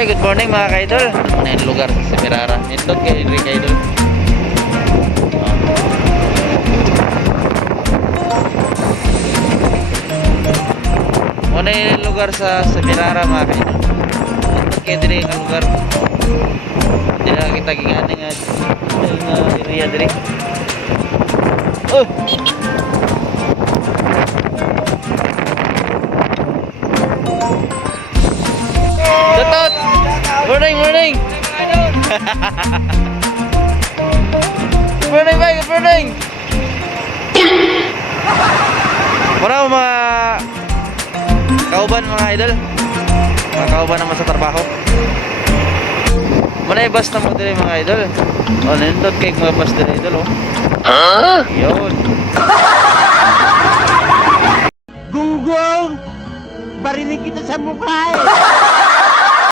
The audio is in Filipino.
Okay, good morning mga ka-idol. Ano yung lugar sa Semirara? Nindot kay Henry ka-idol. Ano yung lugar sa Semirara mga ka-idol? Nindot kay Henry nga lugar. Hindi na kita gingani nga area diri. Oh! Tutot! Morning, morning! Good morning, bye! Good morning! Muna mga kauban mga idol. Mga kauban naman sa trabaho. Muna yung bus na mo dili mga idol. O, nindot kayo mga bus dili idol, oh. Huh? Yun. Gunggong! Barinig kita sa mukha eh!